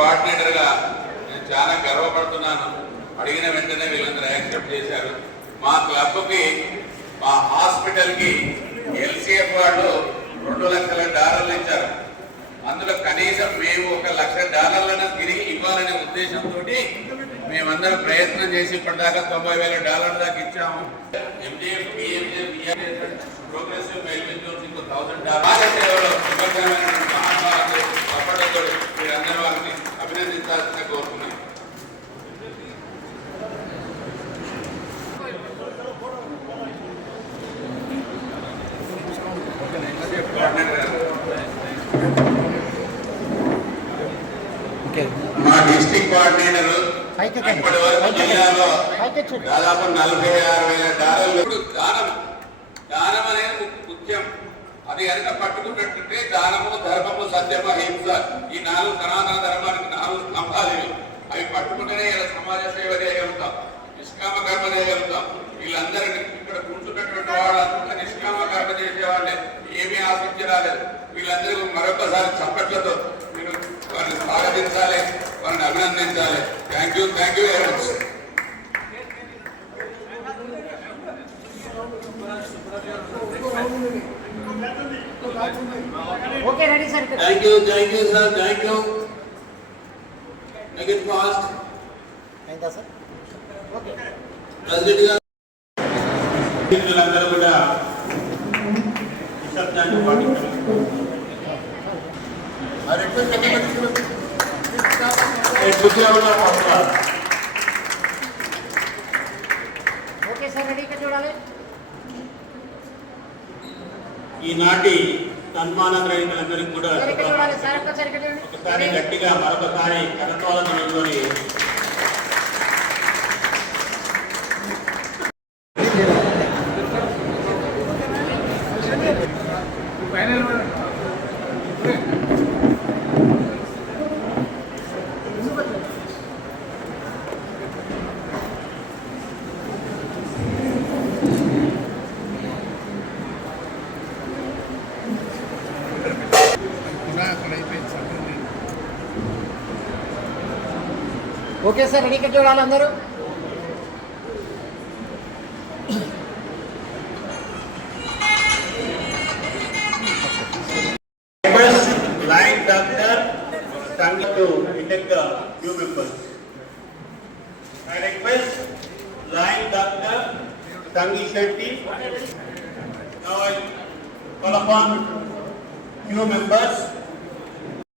కోఆర్డినేటర్గా నేను చాలా గర్వపడుతున్నాను. అడిగిన వెంటనే వీళ్ళందరూ యాక్సెప్ట్ చేశారు. మా క్లబ్కి, మా హాస్పిటల్కి ఎల్సీఎఫ్ వాళ్ళు $2 లక్షల ఇచ్చారు. అందులో కనీసం మేము $1 లక్ష తిరిగి ఇవ్వాలనే ఉద్దేశంతో మేమందరం ప్రయత్నం చేసి ఇప్పటిదాకా $90,000 దాకా ఇచ్చాము. ఎంజీఎఫ్, ప్రోగ్రెసివ్ మెయిల్ జోన్స్ ఇంకో $1,000 మీరందరూ వారిని అభినందించాల్సిన కోరుతున్నాను. మా డిస్ట్రిక్ట్ కోఆర్డినేటర్ ఇప్పటి వరకు జిల్లాలో దాదాపు $46,000. దానం అనేది ముఖ్యం. అది కనుక పట్టుకున్నట్టుంటే దానము, ధర్మము, సత్యము, అహింస ఈ 4 సనాతన ధర్మానికి 4 స్తంభాలు. అవి పట్టుకుంటేనే ఇలా సమాజ సేవ చేయగలుగుతాం, నిష్కామ కర్మ చేయగలుగుతాం. వీళ్ళందరినీ ఇక్కడ కూర్చున్నటువంటి వాళ్ళంతా నిష్కామ కర్మ చేసేవాళ్ళే, ఏమీ ఆశించి రాలేదు. వీళ్ళందరూ మరొకసారి చప్పట్లతో మీరు వారిని స్వాగతించాలి, వారిని అభినందించాలి. Thank you very much. Okay, ready, sir. Thank you, sir. Thank you. Make it fast. Ainda, sir. Okay. President garu వీళ్ళందరూ కూడా నిశ్శబ్దాన్ని పాటించారు. Okay, sir. Ready గా చూడాలి. ఈనాటి సన్మాన గ్రహీతలందరికీ కూడా ఒకసారి గట్టిగా మరొకసారి కరతాళధ్వనులతోని ఓకే సార్, రెడీ గా చూడాలి అందరూ. Line Dr. Tangi to detect the new members. I request Line Dr. Tangi Shetty. Now I call upon new members.